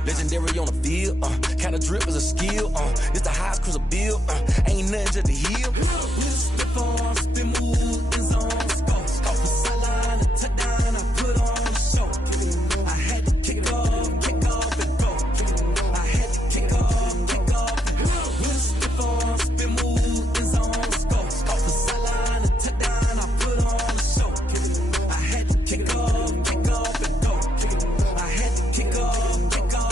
Legendary on the field, kinda drip is a skill. This the highest cruiser bill, ain't nothing to the hill. We step on, spin move, in zone, scope. From sideline to touchdown, I put on a show. I had to kick off and go. I had to kick off and go. We step on, spin move, in zone, scope. From sideline to touchdown, I put on a show. I had to kick off and go. I had to kick off and go.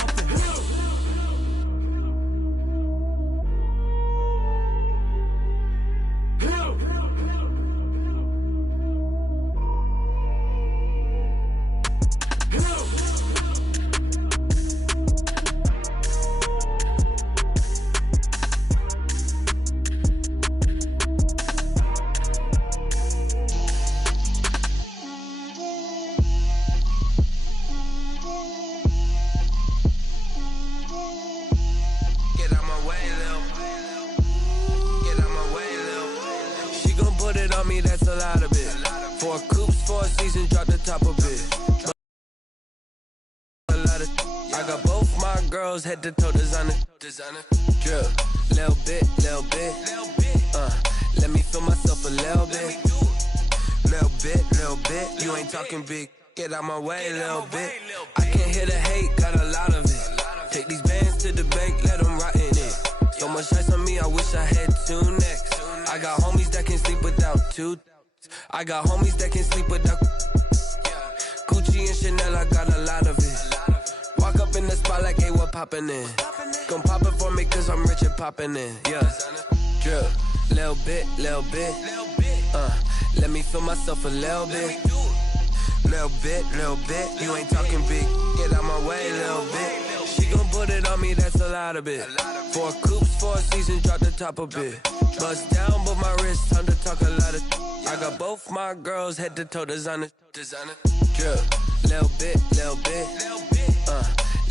Get out my way, Lil. Get out my way, Lil. She gon' put it on me, that's a lot of it. 4 coops, 4 seasons, drop the top of it. A lot of I got both my girls head to toe designer. Drip, little bit. Let me feel myself a little bit. Little bit. You ain't talking big. Get out my way, little bit. I can't hear the hate, got a lot of it. Take these bands to the bank, let them rot in it. So much ice on me, I wish I had 2 necks. I got homies that can sleep without 2. I got homies that can sleep without Gucci and Chanel, I got a lot of it. Walk up in the spot like, hey, what poppin' in? Gon' pop it for me cause I'm rich and poppin' in. Yeah, drip, little bit. Let me feel myself a little bit. Little bit. You ain't talking big. Get out my way, little bit. She gon' put it on me, that's a lot of it. 4 coops, 4 seasons, drop the top a bit. Bust down, but my wrist, time to talk a lot of. I got both my girls head to toe designer. Drip, little bit.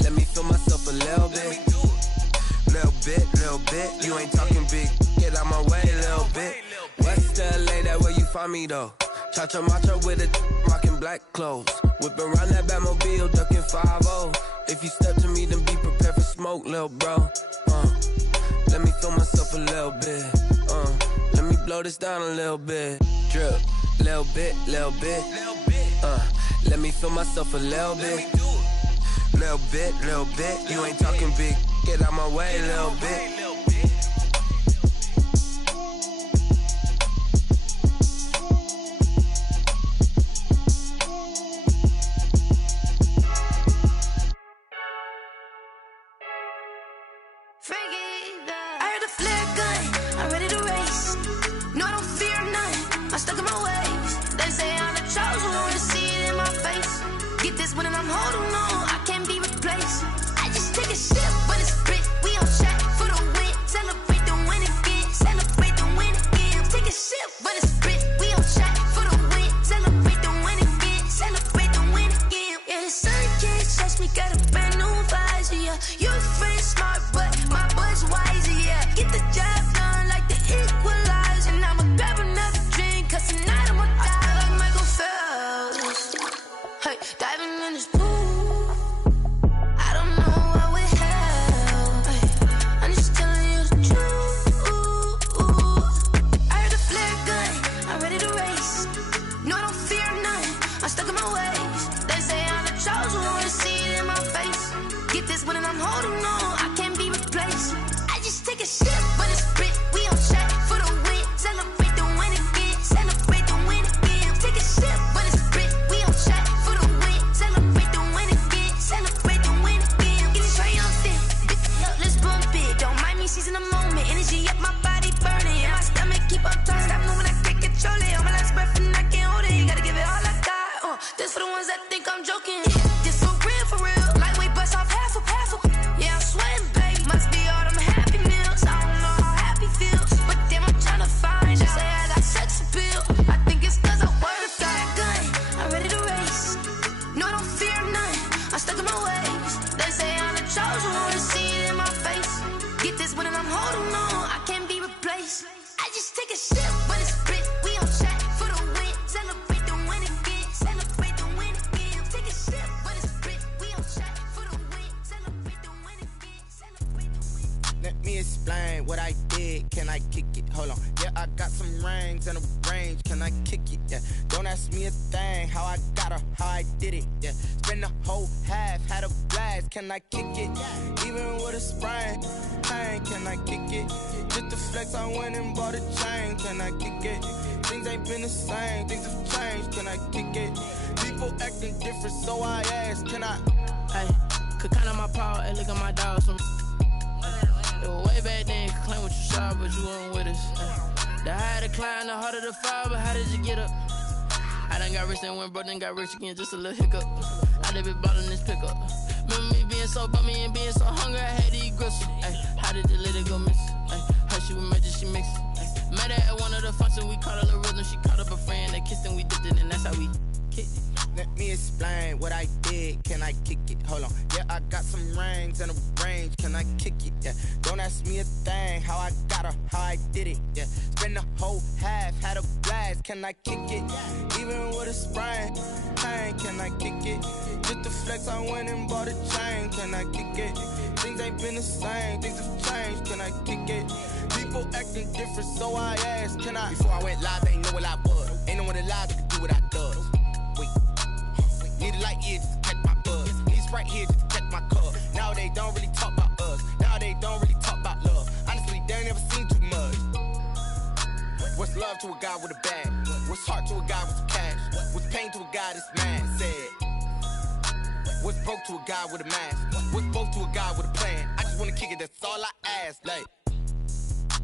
Let me feel myself a little bit. Little bit. You ain't talking big. Get out my way, little bit. West LA, that where you find me though. Cha-cha matcha with it, rockin' black clothes. Whip around that Batmobile, duckin' 5-0. If you step to me, then be prepared for smoke, lil' bro. Let me feel myself a little bit. Let me blow this down a little bit. Drip, little bit. Let me feel myself a little bit. Little bit. You ain't talking big. Get out my way, little bit. I heard the flare gun, I'm ready to race. No, I don't fear none, I'm stuck in my ways. They say I'm the chosen one, to see it in my face. Get this one and I'm holding on, I can't be replaced. I just take a sip, but it's spit. We on shot for the win. Celebrate the win again, celebrate the win again. Take a sip, but it's spit. We on shot for the win. Celebrate the win again, celebrate the win again. Yeah, the sun can't touch me, got a brand new visor, yeah. You friend smart, but my boy's wiser, yeah. Get the job done like the equalizer. And I'ma grab another drink, cause tonight I'ma die like Michael Phelps. Hey, diving in this pool, I don't know what would help. Hey, I'm just telling you the truth. I heard the flare gun, I'm ready to race. No, I don't fear none, I'm stuck in my ways. They say I'm the chosen one, to see it in my holding on, I can't be replaced. I just take a sip, but it's spit. We on track for the win. Celebrate the win again. Celebrate the win again. Take a sip, but it's spit. We on track for the win. Celebrate the win again. Celebrate the win again. Get triumphant. Let's bump it. Don't mind me seizing the moment. Energy up, my body burning. My stomach keep up turning. Stop moving, I can't control it. On my last breath and I can't hold it. Gotta give it all I got. This for the ones that think I'm joking. This for real, for real. Lightweight bust off half a. Yeah, I'm sweating, babe. Must be all them happy meals. I don't know how happy feels, but damn, I'm tryna find. Just say I got sex appeal. I think it's 'cause I work. Got a gun, I'm ready to race. No, I don't fear none. I'm stuck in my ways. They say I'm the chosen one. See it in my face. Get this one and I'm holding on. I can't be replaced. I just take a sip, but it's spit. We on track for the win. Celebrate the win again. Celebrate the win again. Take a sip, but it's spit. We on track for the win. Celebrate the win again. Celebrate the win. Let me explain what I did. Can I kick it? Hold on. Yeah, I got some rings and a range. Can I kick it? Yeah. Don't ask me a thing. How I got her, how I did it. Yeah. Spend the whole half, had a blast. Can I kick it? Even with a sprain. Pain, can I kick it? Just the flex, I went and bought a chain. Can I kick it? Things ain't been the same. Things have changed. Can I kick it? People acting different, so I ask. Can I? Hey, could count on my power. Hey, look at my dogs. It was way back then, could claim what you saw, but you weren't with us. The higher the climb, the harder the fall, but how did you get up? I done got rich and went broke, then got rich again, just a little hiccup. I done been ballin' this pickup. Remember me being so bummy and being so hungry, I had to eat gristle. Ay, how did the lady go miss? Ay, how she was magic, she mixed. Met her at one of the functions, we caught a little rhythm, she caught up a friend, they kissed and we dipped it, and that's how we kicked it. Let me explain what I did. Can I kick it? Hold on. Yeah, I got some rings and a range. Can I kick it? Yeah. Don't ask me a thing. How I got her, how I did it. Yeah. Spend the whole half, had a blast. Can I kick it? Even with a sprain. Pain, can I kick it? Just the flex, I went and bought a chain. Can I kick it? Things ain't been the same. Things have changed. Can I kick it? People acting different, so I asked. Can I? Before I went live, they ain't know what I was. Ain't no one alive that could do what I does. Need a light here just to catch my buzz. Need Sprite here just to catch my cup. Now they don't really talk about us. Now they don't really talk about love. Honestly, they ain't never seen too much. What's love to a guy with a bag? What's heart to a guy with some cash? What's pain to a guy that's mad? Said. What's broke to a guy with a mask? What's both to a guy with a plan? I just wanna kick it, that's all I ask. Like,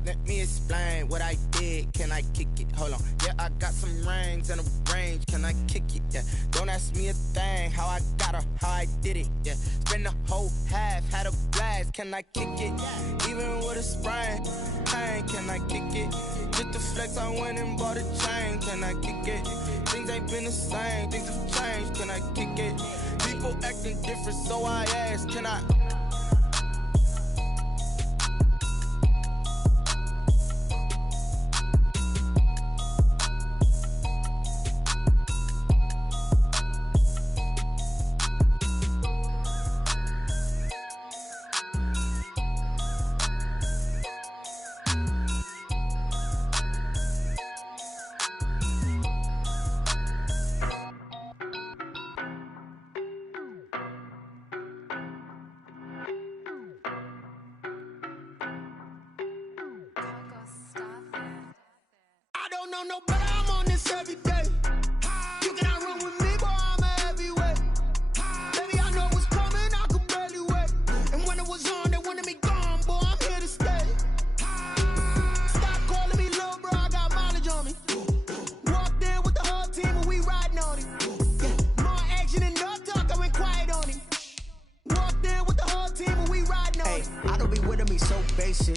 let me explain what I did. Can I kick it? Hold on. Yeah, I got some rings and a range. Can I kick it? Yeah. Don't ask me a thing. How I got her, how I did it. Yeah. Spend the whole half, had a blast. Can I kick it? Even with a sprain. Pain, can I kick it? Just the flex, I went and bought a chain. Can I kick it? Things ain't been the same. Things have changed. Can I kick it? People acting different, so I ask. Can I?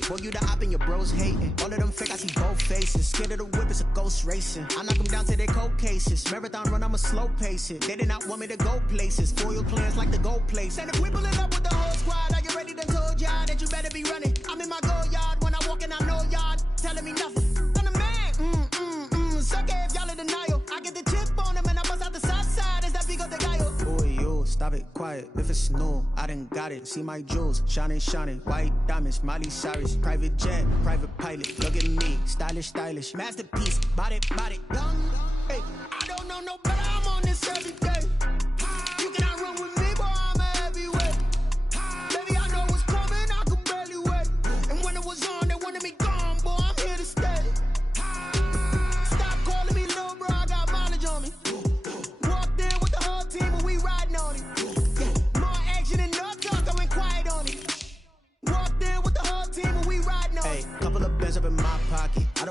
For you to op and your bros hating. All of them fake, I see both faces. Scared of the whip, it's a ghost racing. I knock them down to their cold cases. Marathon run, I'ma slow pace it. They did not want me to go places. Foil plans like the gold place. And if we pulling up with the whole squad, are you ready to told y'all that you better be running? I'm in my go yard. When I walk in, I know y'all telling me nothing. I'm the man. Suck it if y'all in denial. I get the chip on them and I bust out the south side. Is that Pico de Gallo? Boy, yo, stop it, quiet. If it's new, I done got it. See my jewels, shining, shining. White diamonds, Miley Cyrus. Private jet, private pilot. Look at me, stylish, stylish. Masterpiece, body, body. Hey, I don't know no better. I'm on this every day. You cannot run with me, boy. I'm a heavyweight. Baby, I know what's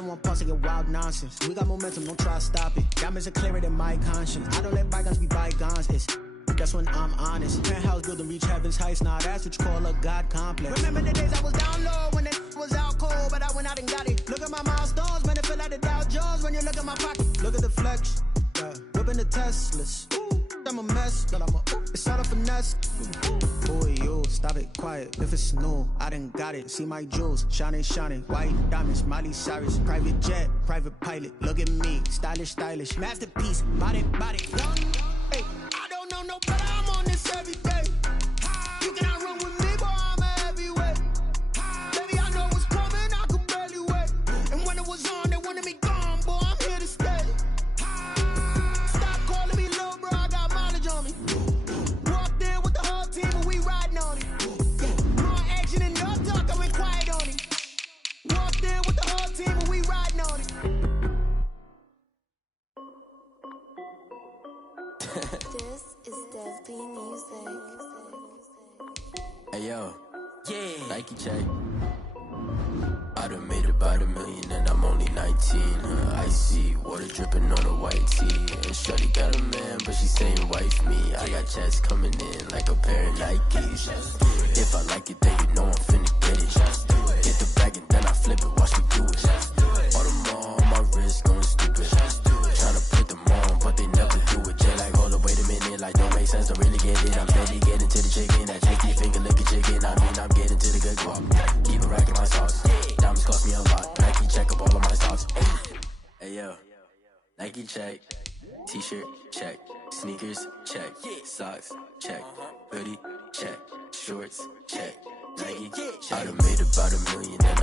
don't want pause to get wild nonsense. We got momentum, don't try to stop it. Diamonds are clearer than my conscience. I don't let bygones be bygones. That's when I'm honest. Penthouse building reach heaven's heights. Nah, that's what you call a God complex. Remember the days I was down low when that was out cold, but I went out and got it. Look at my milestones, man, it feel like the Dow Jones when you look at my pocket. Look at the flex, whipping the Teslas. I'm a mess, but it's all a finesse. Boy, you stop it, quiet. If it's new, I done got it. See my jewels, shining, white diamonds, Miley Cyrus, private jet, private pilot. Look at me, stylish, masterpiece, body, young. Hey, I don't know no better. I'm on this every day. You cannot run with me, boy. I'm a heavyweight. Baby, I know what's coming. I could barely wait. And when it was on, they wanted me gone, boy. I'm here to stay. Stop calling me little bro. I got mileage on me. Walked in with the whole team and we riding on it. More action and no talk. I went quiet on it. Walked in with the whole team and we riding on it. This is Dev B Music. Hey yo, Nike check. I done made about $1 million and I'm only 19. Icy water dripping on a white tee. And shorty got a man, but she saying wife me. I got checks coming in like a pair of Nikes. If I like it, then you know I'm finna get it. Get the bag and then I flip it, watch me do it. All them all on my wrist going stupid. Tryna put them on, but they never do it. Jay like, hold up, wait a minute, like don't make sense, I really get it. I'm steady getting to the chicken, that tricky finger licking chicken. I mean, I'm getting to the good guap. Keep a rack in my sauce. Diamonds cost me a lot. Nike check up all of my stocks. Hey yo, Nike check. T-shirt check. Sneakers check. Socks check. Hoodie check. Shorts check. Nike. I done made about $1 million and